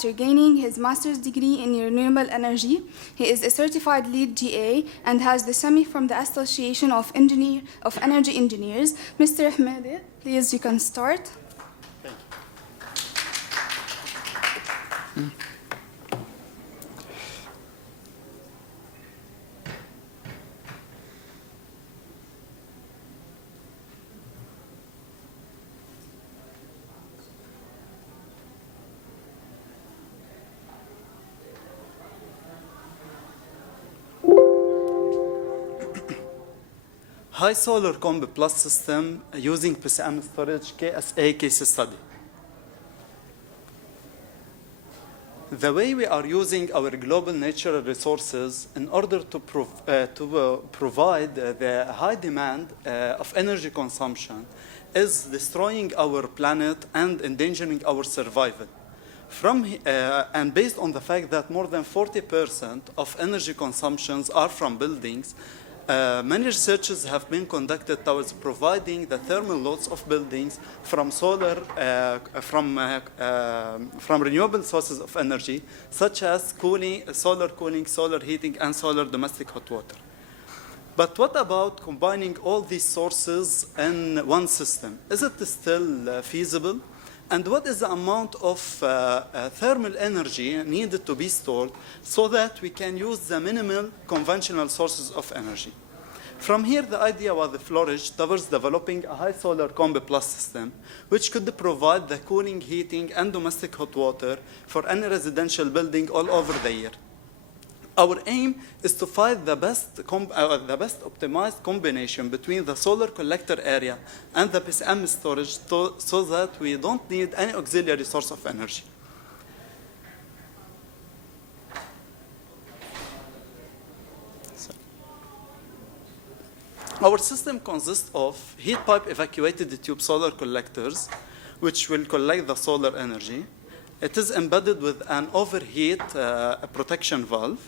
After gaining his master's degree in renewable energy, he is a certified lead GA and has the SEMI from the Association of Energy Engineers. Mr. Hmadi, please, you can start. Thank you. High solar Combi-Plus system using PCM storage KSA case study. The way we are using our global natural resources in order to provide the high demand of energy consumption is destroying our planet and endangering our survival. And based on the fact that more than 40% of energy consumptions are from buildings, many researches have been conducted towards providing the thermal loads of buildings from from renewable sources of energy, such as cooling, solar heating, and solar domestic hot water. But what about combining all these sources in one system? Is it still feasible? And what is the amount of thermal energy needed to be stored so that we can use the minimal conventional sources of energy? From here, the idea was flourished towards developing a high solar Combi-Plus system, which could provide the cooling, heating, and domestic hot water for any residential building all over the year. Our aim is to find the best optimized combination between the solar collector area and the PCM storage so that we don't need any auxiliary source of energy. Our system consists of heat pipe evacuated tube solar collectors, which will collect the solar energy. It is embedded with an overheat protection valve.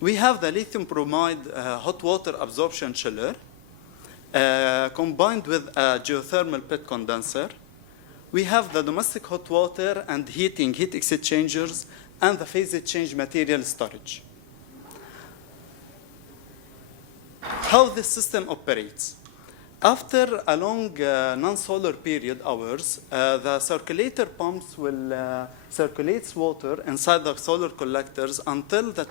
We have the lithium bromide hot water absorption chiller combined with a geothermal pit condenser. We have the domestic hot water and heat exchangers and the phase change material storage. How this system operates. After a long non-solar period hours, the circulator pumps will circulate water inside the solar collectors until the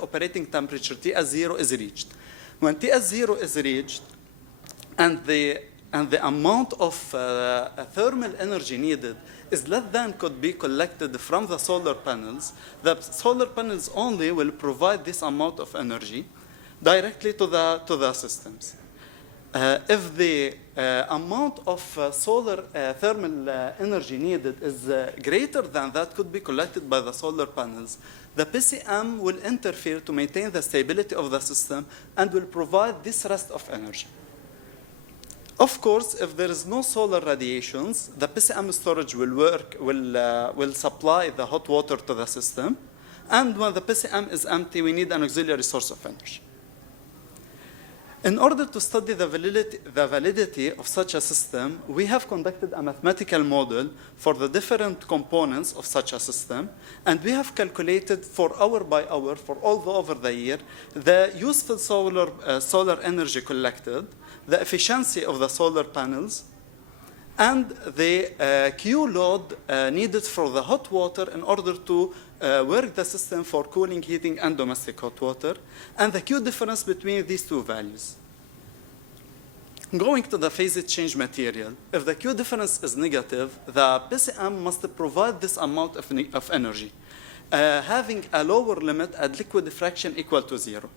operating temperature TS0 is reached. When TS0 is reached and the amount of thermal energy needed is less than could be collected from the solar panels only will provide this amount of energy directly to the systems. If the amount of solar thermal energy needed is greater than that could be collected by the solar panels, the PCM will interfere to maintain the stability of the system and will provide this rest of energy. Of course, if there is no solar radiations, the PCM storage will supply the hot water to the system, and when the PCM is empty, we need an auxiliary source of energy. In order to study the validity of such a system, we have conducted a mathematical model for the different components of such a system, and we have calculated for hour by hour, for all over the year, the useful solar energy collected, the efficiency of the solar panels, and the Q load needed for the hot water in order to work the system for cooling, heating, and domestic hot water, and the Q difference between these two values. Going to the phase change material, if the Q difference is negative, the PCM must provide this amount of energy, having a lower limit at liquid fraction equal to 0.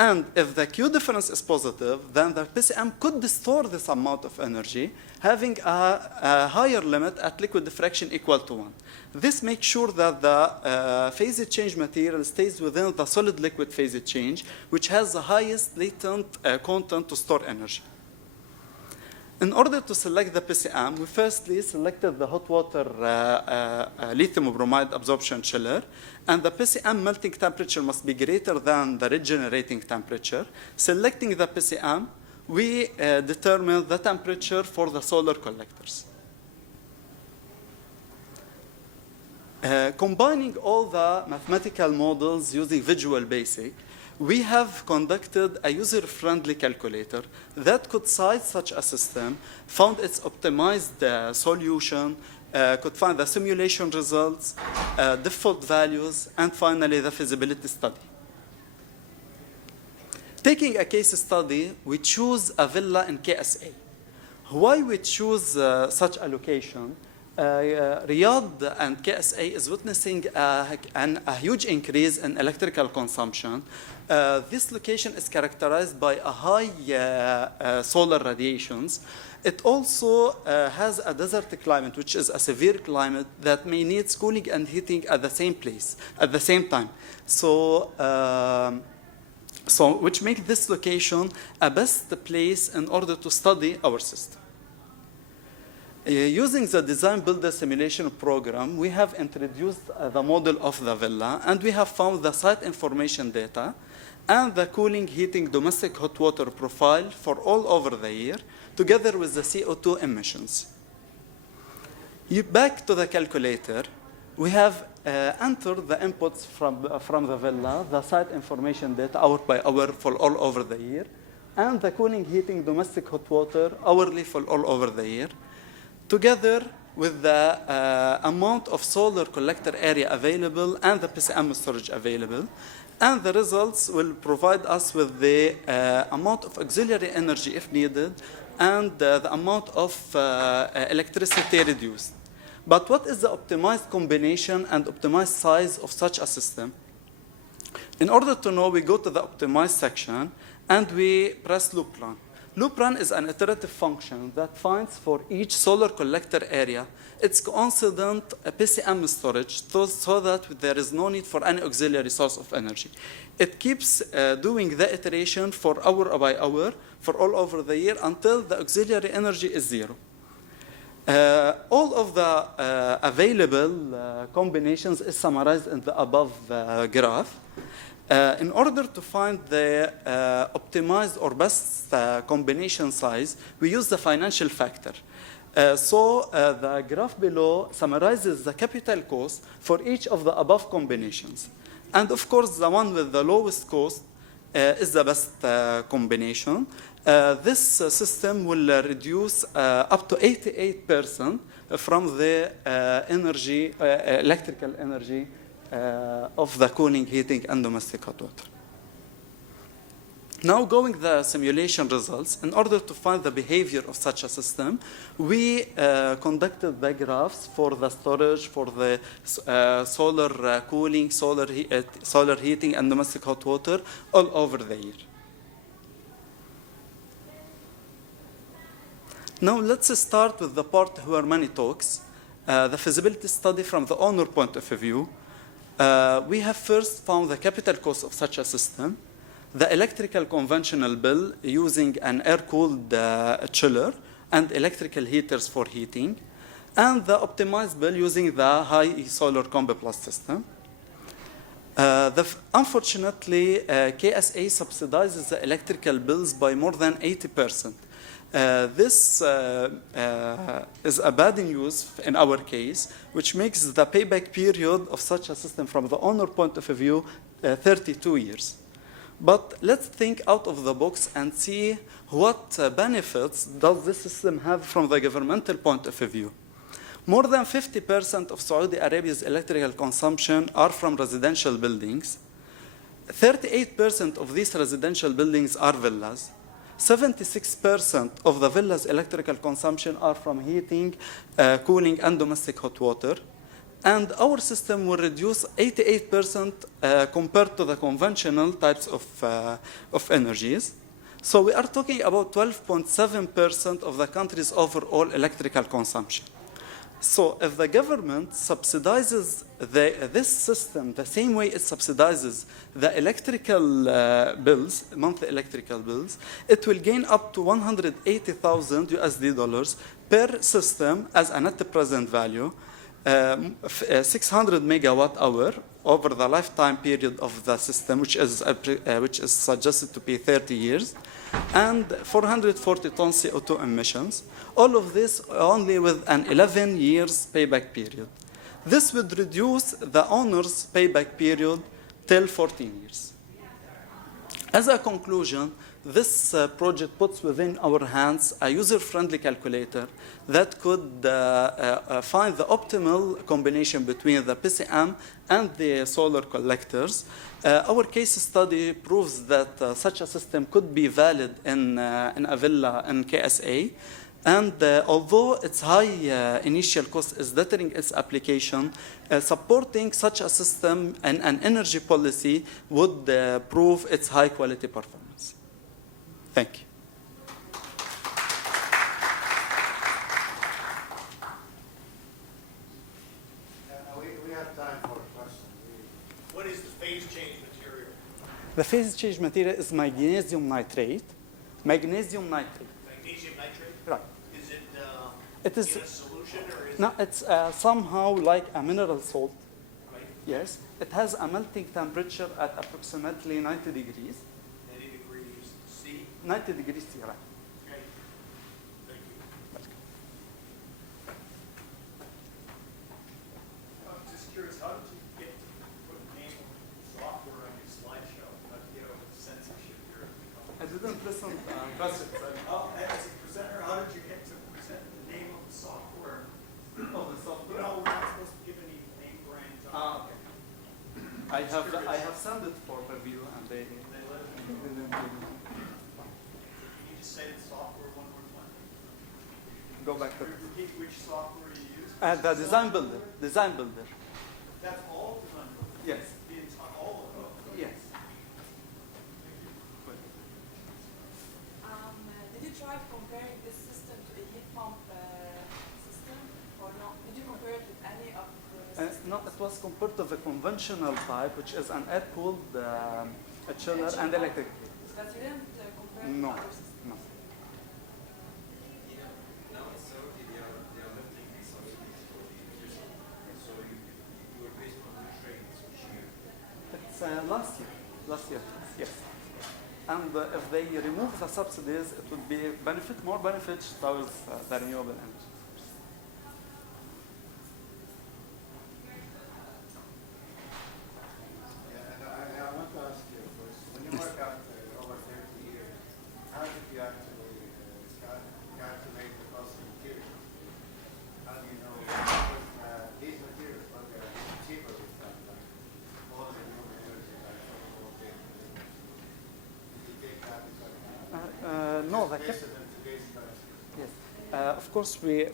And if the Q difference is positive, then the PCM could store this amount of energy, having a higher limit at liquid fraction equal to 1. This makes sure that the phase change material stays within the solid liquid phase change, which has the highest latent content to store energy. In order to select the PCM, we firstly selected the hot water lithium bromide absorption chiller, and the PCM melting temperature must be greater than the regenerating temperature. Selecting the PCM, we determine the temperature for the solar collectors. Combining all the mathematical models using Visual Basic, we have conducted a user-friendly calculator that could size such a system, found its optimized solution, could find the simulation results, default values, and finally the feasibility study. Taking a case study, we choose a villa in KSA. Why we choose such a location? Riyadh and KSA is witnessing a huge increase in electrical consumption. This location is characterized by a high solar radiations. It also has a desert climate, which is a severe climate that may need cooling and heating at the same place, at the same time. So which makes this location a best place in order to study our system. Using the design builder simulation program, we have introduced the model of the villa, and we have found the site information data and the cooling, heating, domestic hot water profile for all over the year, together with the CO2 emissions. Back to the calculator, we have entered the inputs from the villa, the site information data hour by hour for all over the year, and the cooling, heating, domestic hot water hourly for all over the year, together with the amount of solar collector area available and the PCM storage available. And the results will provide us with the amount of auxiliary energy if needed and the amount of electricity reduced. But what is the optimized combination and optimized size of such a system? In order to know, we go to the optimized section and we press loop run. Loop run is an iterative function that finds for each solar collector area its coincident PCM storage so that there is no need for any auxiliary source of energy. It keeps doing the iteration for hour by hour for all over the year until the auxiliary energy is zero. All of the available combinations is summarized in the above graph. In order to find the optimized or best combination size, we use the financial factor. The graph below summarizes the capital cost for each of the above combinations. And of course, the one with the lowest cost is the best combination. This system will reduce up to 88% from the electrical energy of the cooling, heating, and domestic hot water. Now going the simulation results, in order to find the behavior of such a system, we conducted the graphs for the storage, for the solar cooling, solar heating, and domestic hot water all over the year. Now let's start with the part where money talks, the feasibility study from the owner point of view. We have first found the capital cost of such a system, the electrical conventional bill using an air-cooled chiller and electrical heaters for heating, and the optimized bill using the high solar Combi-Plus system. Unfortunately, KSA subsidizes the electrical bills by more than 80%. This is a bad news in our case, which makes the payback period of such a system from the owner point of view 32 years. But let's think out of the box and see what benefits does this system have from the governmental point of view. More than 50% of Saudi Arabia's electrical consumption are from residential buildings. 38% of these residential buildings are villas. 76% of the villas' electrical consumption are from heating, cooling, and domestic hot water. And our system will reduce 88% compared to the conventional types of energies. So we are talking about 12.7% of the country's overall electrical consumption. So if the government subsidizes this system the same way it subsidizes the electrical bills, monthly electrical bills, it will gain up to 180,000 USD dollars per system as a net present value, 600 megawatt hour over the lifetime period of the system, which is suggested to be 30 years, and 440 tons CO2 emissions. All of this only with an 11 years payback period. This would reduce the owner's payback period till 14 years. As a conclusion, this project puts within our hands a user-friendly calculator that could find the optimal combination between the PCM and the solar collectors. Our case study proves that such a system could be valid in a villa in KSA. And although its high initial cost is deterring its application, supporting such a system and an energy policy would prove its high quality performance. Thank you. We have time for a question. What is the phase change material? The phase change material is magnesium nitrate. Magnesium nitrate. Magnesium nitrate? Right. Is it, It is in a solution or is no, it's somehow like a mineral salt. it right? Yes. It has a melting temperature at approximately 90 degrees. 90 degrees C? 90 degrees C, right. Okay. Thank you. I'm just curious, how did you get to put name software on your slideshow? How did you get over the censorship here at the I company? didn't listen to questions. As a presenter, how did you get to present the name of the software? Oh, the You software. know, we're not supposed to give any name brands on. Okay. I have sent it for review and they They let it didn't Can you just say the software one more time? go back to Repeat which software you use? the design builder. Design builder. That's all design builder? Yes. The entire, all of it? Yes. Did you try comparing this system to a heat pump system or not? Did you compare it with any of the systems? No, it was compared to the conventional type, which is an air-cooled chiller and electric. But you didn't compare it No, with other systems? no. Now in Saudi, they are lifting the subsidies for the electricity. So you were based on the trades, which year? It's last year, yes. And if they remove the subsidies, it would be more benefits towards the renewable energy. I want to ask you first, when you work out over 30 years, how did you actually calculate the cost of materials? How do you know? Because these materials, but they're cheaper with time, like all the renewable energy, like photovoltaic. Did you take that into account? No, the Based on today's price. yes. Of course,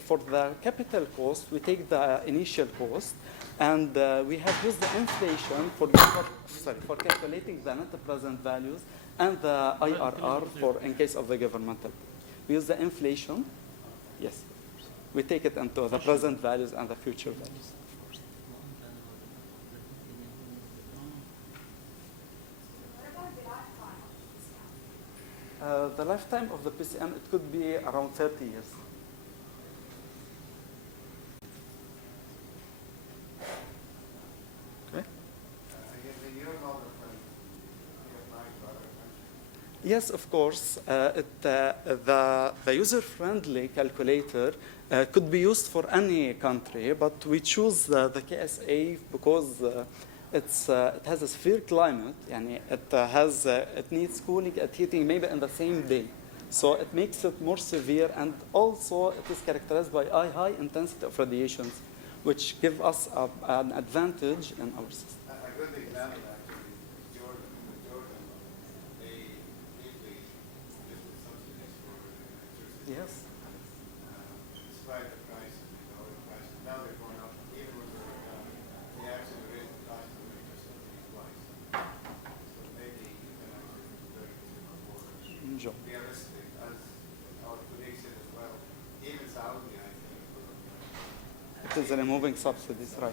for the capital cost, we take the initial cost, and we have used the inflation for calculating the net present values and the IRR for in case of the governmental. We use the inflation. Yes, we take it into the present values and the future values. What about the lifetime of this? The lifetime of the PCM, it could be around 30 years. Okay. You don't know the applying to other countries. Yes, of course. The user-friendly calculator could be used for any country, but we choose the KSA because it has a severe climate. Yani it needs cooling and heating maybe in the same day. So it makes it more severe, and also it is characterized by a high intensity of radiations, which give us an advantage in our system. A good example actually is Jordan. In Jordan, they deeply lifted subsidies for electricity. Yes. Despite the prices, the oil prices, now they're going up. Even when they're down, they actually raised the price of electricity twice. So maybe you can actually compare it to more Enjoy. realistic, as our colleague said as well. Even Saudi, I think, It is removing subsidies, right?